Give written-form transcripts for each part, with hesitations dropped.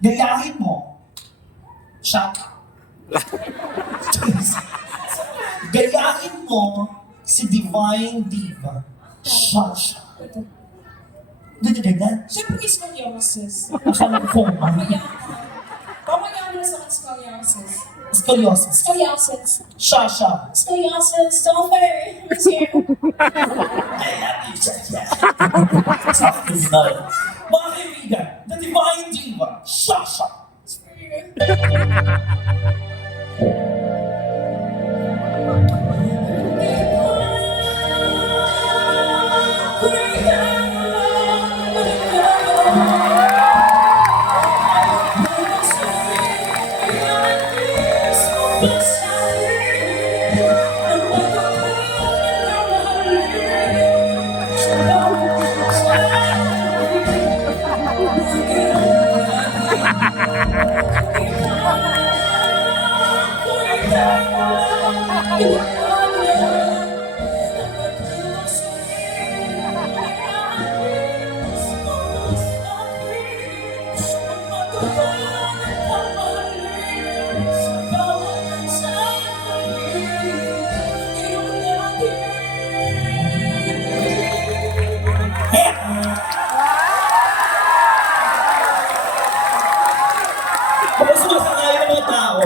Gayahin mo. Shut up. Gayahin mo si Divine Diva. Shut up. Dito ganyan. Siyempre, scoliosis. Akala ko phone man. Pamaya mo na sa akin, scoliosis. Scoliosis. Scoliosis. Shasha. Scoliosis, don't worry. I'm here. Sakto na. Mga kaibigan, the Divine Diva. Shasha. Baka sumasangayon ng mga tao.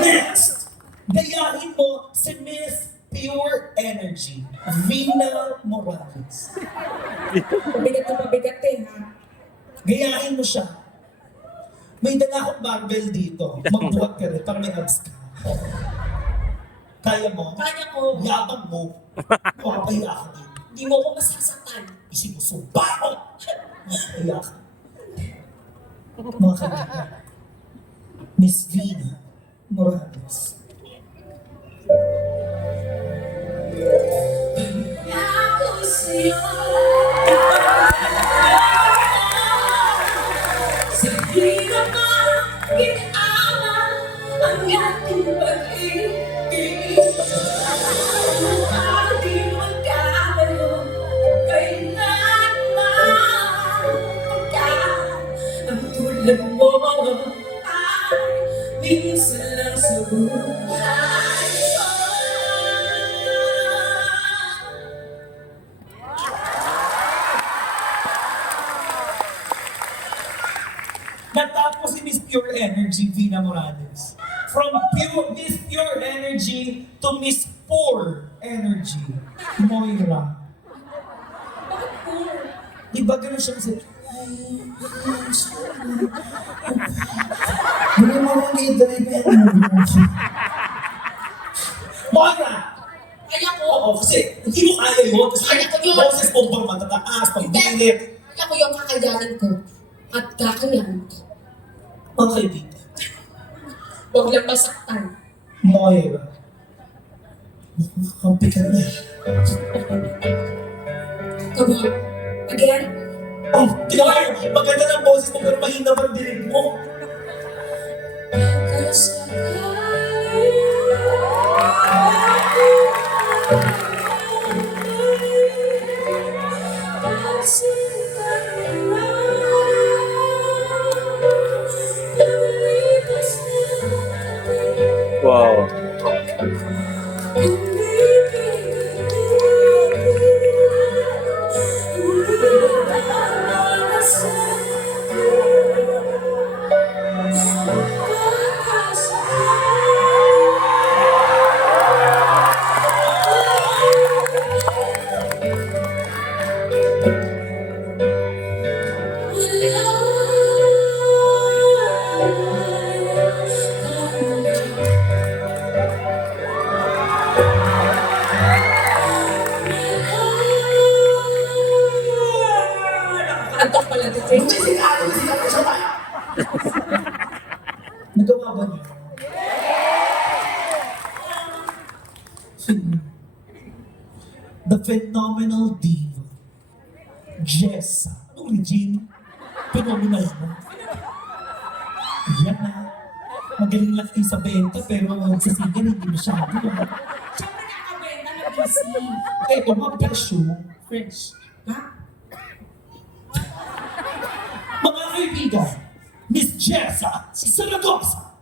Next, gayahin mo si Miss Pure Energy, Vina Morales. Pabigat na pabigat eh, ha? Gayahin mo siya. May dala akong barbell dito. Magbuhat ka rin para may abs ka. Kaya mo? Kaya ko. Yabang mo. Makapahiya ka din. Hindi mo ko masasaktan. Isinusumba ko. Makapahiya ka. Mga kaibigan, Miss Vina Morales. Ako sa'yo. Sa hirap ang ginawa ang ating pag-ibig. Ang di magkalayo kailanman pagkat ang tulad mo ay minsan lang sa buhay. Natapos si Miss Pure Energy, Vina Morales. From Miss Pure Energy to Miss Poor Energy, Moira. Bakit poor? Di ba ganun siya kasi, hindi mo akong liit-liit Moira! Kaya ko. Oo, kasi hindi mo kaya yun. Kasi Kaya ko yun. boses mo bang matataas, pagbilit. Kaya ko yung kakayanin ko. At kakayanin ko. Mga kaibigan, Huwag lang masaktan. Moira. Kampi ka na. Come on. Again. Oh, tingnan mo! Maganda ng boses mo pero mahina ang dinig mo. Kaya Wow. Antok pala dito. Nagawa ba niyo? Sino? The phenomenal diva, Jessa. Anong Regine? Phenomenal mo. Yan na. Magaling lang kayo sa benta pero sa sigan hindi masyado. Siyempre nakabenta ng PC. Eto mga presyo. French. Ha? Mga kaibigan, Miss Jessa Zaragoza.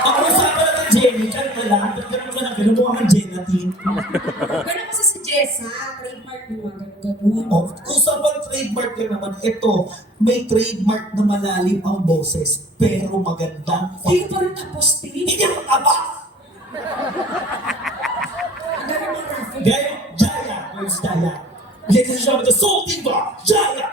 Ako sa akin ng Jenny, kahit wala, ganun ka na, ganun mo kang Jenatin. Pero kasi si Jessa, trademark mo mga ganun-ganun. Oh, kung sa trademark ka naman, ito, may trademark na malalim ang boses, pero maganda. Hindi pa rin naposte. Hindi ako taba! Ang dami mga graphic. Gaya, Jaya, where's Jaya? Ladies and gentlemen, the Soul Diva, Jaya!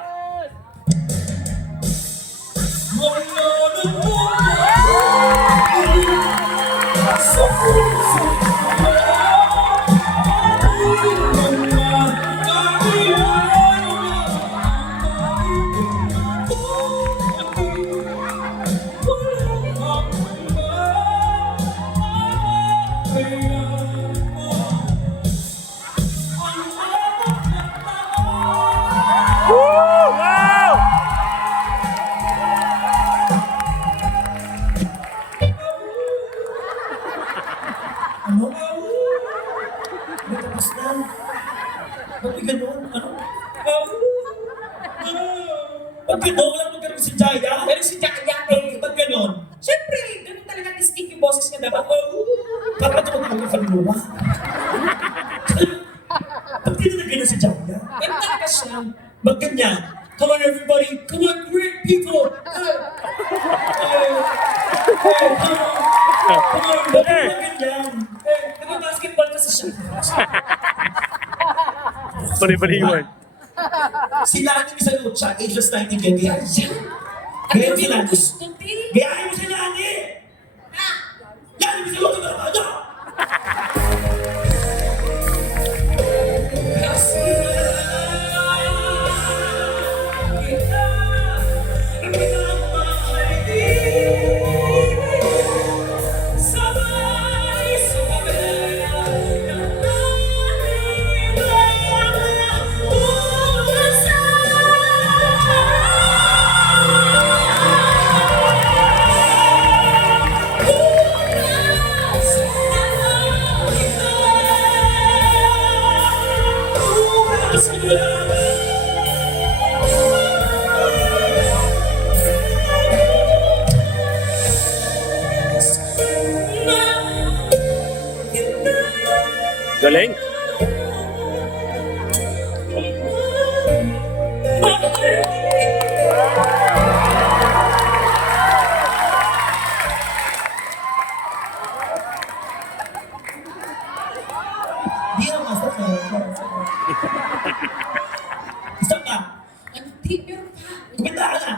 Wow! Ano? May tapos na. Ba't may ganun? Ano? Ba't ganun? Walang magkaroon si Jaya? Pero si Jaya eh. Ba't ganun? Siyempre, ganun talaga distinct yung boses niya dapat. Parang ito magkaroon ka luwa. Ba't ganun na ganun si Jaya? Ganun talaga siya. Ba't ganyan? Come on everybody! Come on great people! Come on! Ba't ganyan? Nag-basketball kasi siya. Bali-baliwan. Sila ni Miss Lucha, ageless 19 ganyan. Ang Ganyan dami sila. ng gusto din. Gayahin mo si Nani! Nani, Miss Lucha na naman! Galing. Di naman sa Isa pa, Ang deep yung pa. kumita ka na.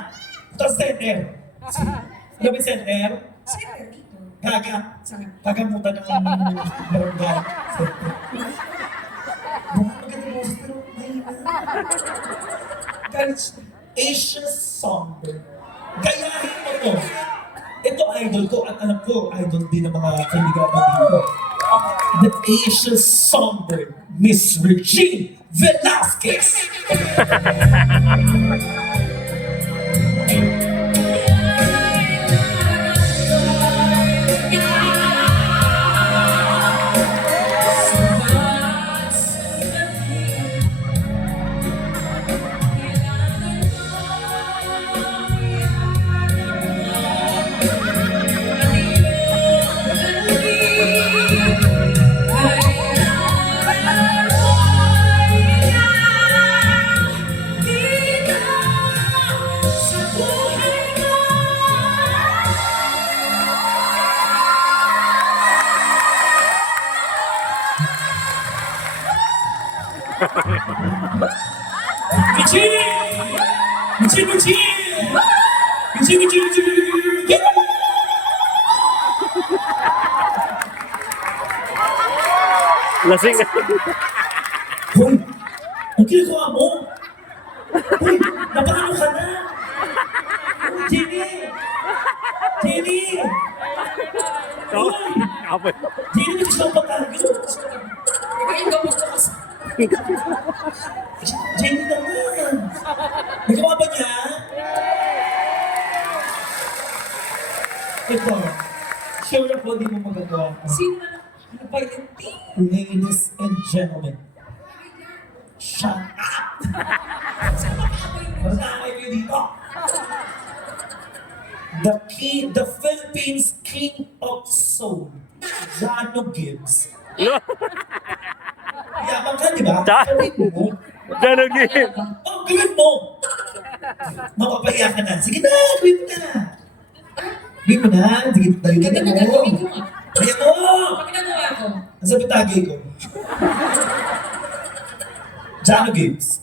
Tapos center. Ano ba yung center? Siyempre, dito. Gaga. Saan? Kagamutan ng barangay. Center. Maganda boses pero mahina. Guys, Asia Songbird. Gayahin mo to. Ito idol ko at alam ko, idol din ng mga kaibigan pa dito. The Asia Songbird, Miss Regine Velasquez. Michi! Michi, Michi! Michi, Michi, Michi! Lasing. Hoy! Ang ginagawa mo? Uy, napakano ka na? Jenny! Jenny! Oh, Uy! kapal. Jenny, may gusto ko pagkagin. Ay, gamot ko kasi. Jenny naman! Nagawa ba niya? Ito, sure ako di mo magagawa. Sino na? Ano ba yung team? Ladies and gentlemen, shut up! Sino ba ako yung Maramay kayo dito! The Philippines King of Soul, Jano Gibbs. No. Yabang ka, di ba? Ta- Gawin mo. Ganon game. Oh, gawin mo! Mapapahiya ka na. Sige na, gawin mo na. Gawin mo na. Sige, tayo ka Ganda na na mo. gagawin ko nga. Kaya mo! Pag ginagawa ko, Ang sabi tagay ko. Jano Gibbs.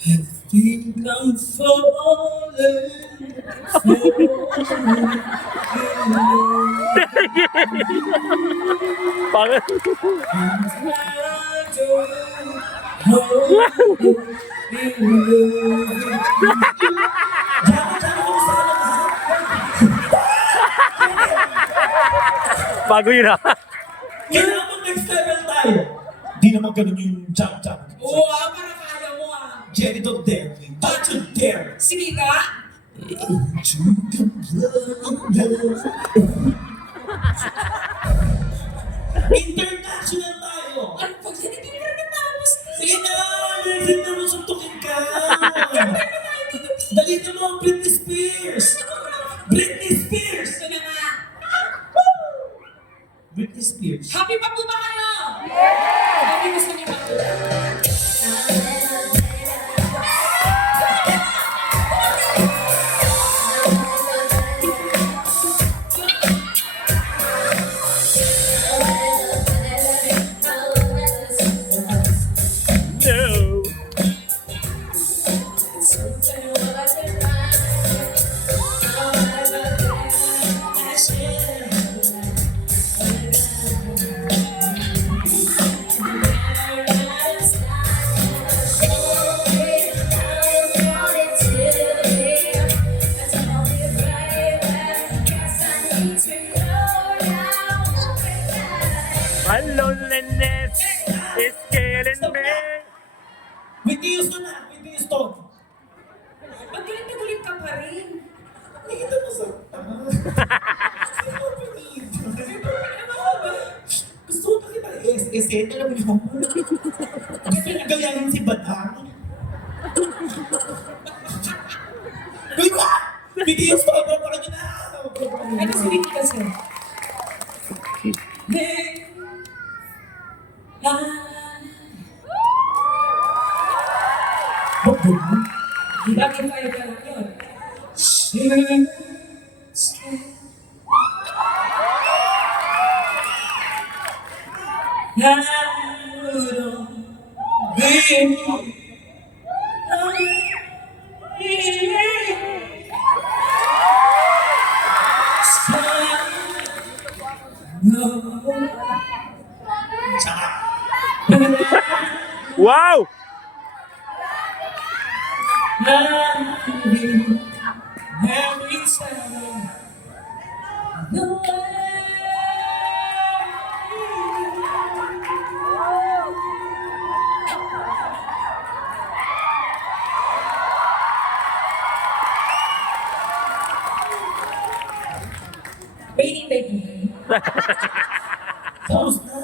I think I'm falling Pangit. Bago yun, ha? Kailangan mo next level tayo. Di naman ganun yung jump. oo para kaya mo Jenny, don't dare me. Don't you dare. Sige ka? International tayo. Ano pag hindi na rin natapos na? Sige na, David, na mo suntukin ka. Dali na mo, Britney Spears. Britney Spears. Ito na nga. Britney Spears. Happy pa po ba kayo? Yeah! Happy gusto niyo ba? No. My loneliness is killing me. Whitney Houston na, Whitney Houston. Pag galit na galit ka pa rin. Nakita mo sa... Sino ba pinito? Gusto ko nakita esena lang yun. Gusto niya gayahin si Badang. Gawin ba? Whitney Houston, para nyo na. Ano si Ricky kasi? Hey! Ba't ganun? Bakit tayo ka lang yun? Wow! Waiting by buhay. Tapos na.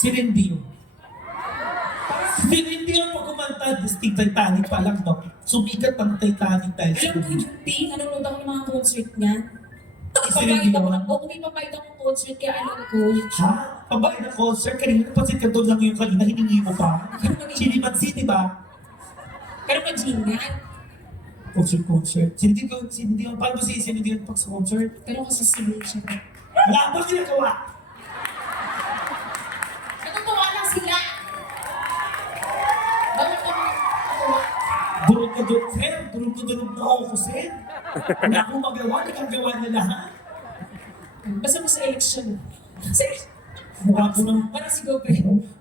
Celine Dion. Celine Dion pag kumanta, distinct Titanic pa lang, no? Sumikat ang Titanic dahil sa Alam ko Celine. yung thing, nanonood ako ng mga concert niya. Celine Papayad ako Dion. ng may papayad akong concert kaya alam ko. Ha? Pambayad na concert? Kanina, napansin ka doon lang yung kanina, hiningi mo pa. Chili Mansi, di ba? Pero majingan. Concert. Hindi ko, paano ba si Celine Dion pag sa concert? Pero kasi silly siya. Wala ba ginagawa? Natutuwa lang sila. Bakit naman natutuwa? Durog na durog, Sen. Durog na durog na ako, Sen. Wala akong magawa, nagagawa na lahat. Basta mo sa election. Sa election. Mukha ko ng Parang si Gobe.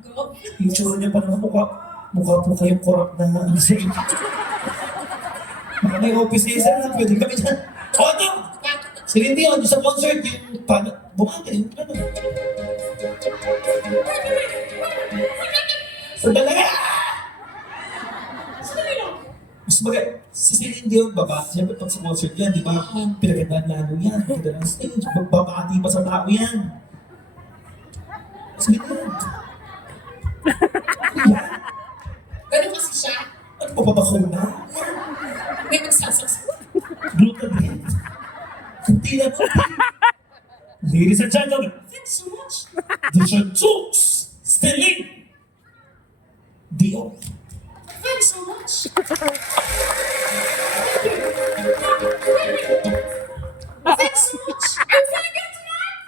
Go. itsura niya parang mukha po kayong korap na ano sa inyo. Baka may office kayo na, pwede kami dyan. O, ito! Celine Dion, yung sa concert, yung paano, bumati, yung ano. Sa dalaga! Mas maganda, si Celine Dion ba? Siyempre pag sa concert yan, di ba? Pinagandaan lalo yan, ganda ng stage, magbabati pa sa tao yan. Celine Dion. Yan. Ganun kasi siya. Ano pa babakuna? May magsasaksa. Gluta din. Kunti na po. Ladies and gentlemen, Thanks so much. these are jokes. Stealing. Dio. Thanks so much. Thanks so much. I'm feeling good tonight.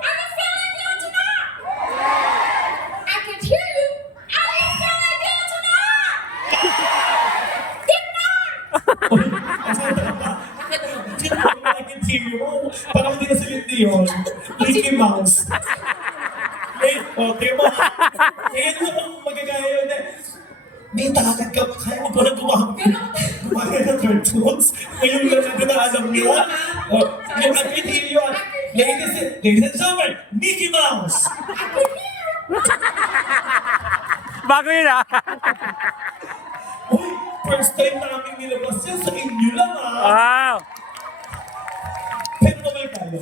I'm feeling good tonight. I can hear you. I'm feeling good tonight. Good night. Asal ka ba? I can hear you. Parang hindi na si Lindy yun. Mickey Mouse. Eh, okay mo. Kaya mo kung magagaya yun eh. May takot ka ba? Kaya mo pala gumagaya ng cartoons? Ngayon lang natin na alam niyo. Oh, I can hear you. Ladies and gentlemen, Mickey Mouse. Bago yun ah. Uy, first time namin nilabas yan sa inyo lang ah. Wow. Pero naman tayo.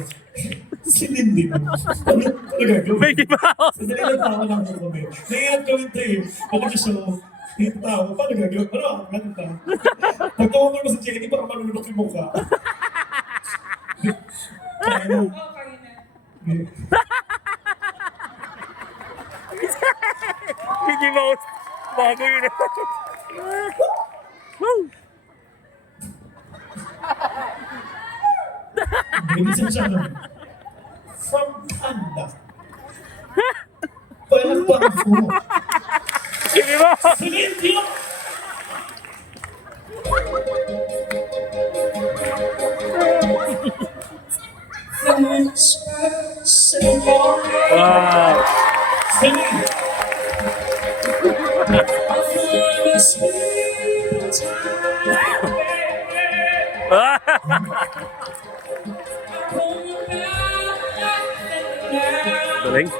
Si Lindy mo. Ano gagawin? Mickey Mouse. Sandali lang tawa lang ako kami. Nahihirap kami tayo. Ano ka siya? Yung tawa, paano gagawin? Ano ako? Ganun ta. Pagtawa mo si Jenny, baka malulunok yung mukha. Kaya na. Mickey Mouse. Bago yun ah. Woo. Ladies and gentlemen, from Canada, palakpakan po, Mickey Mouse. Celine Dion! Wow. Celine! Ah. Galing.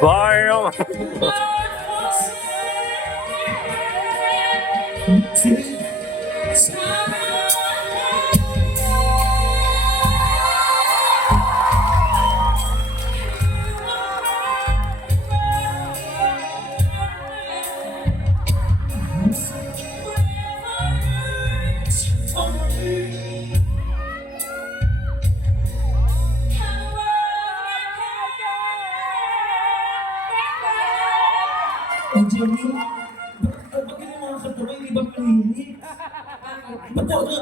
Baryo. Celine! Ang Jenny, ba't yung mga kanta mo, hindi ba panilig? Ba't ako na,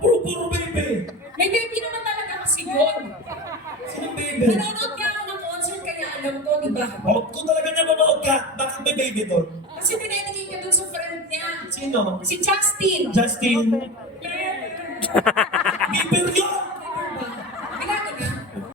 puro bebe. May baby naman talaga kasi yun. Sino bebe? Nanonood nga ako ng concert kaya alam ko, di ba? Kung talaga nanonood ka, bakit may baby doon? Kasi dinedicate ka dun sa friend niya. Sino? Si Justin. Justin.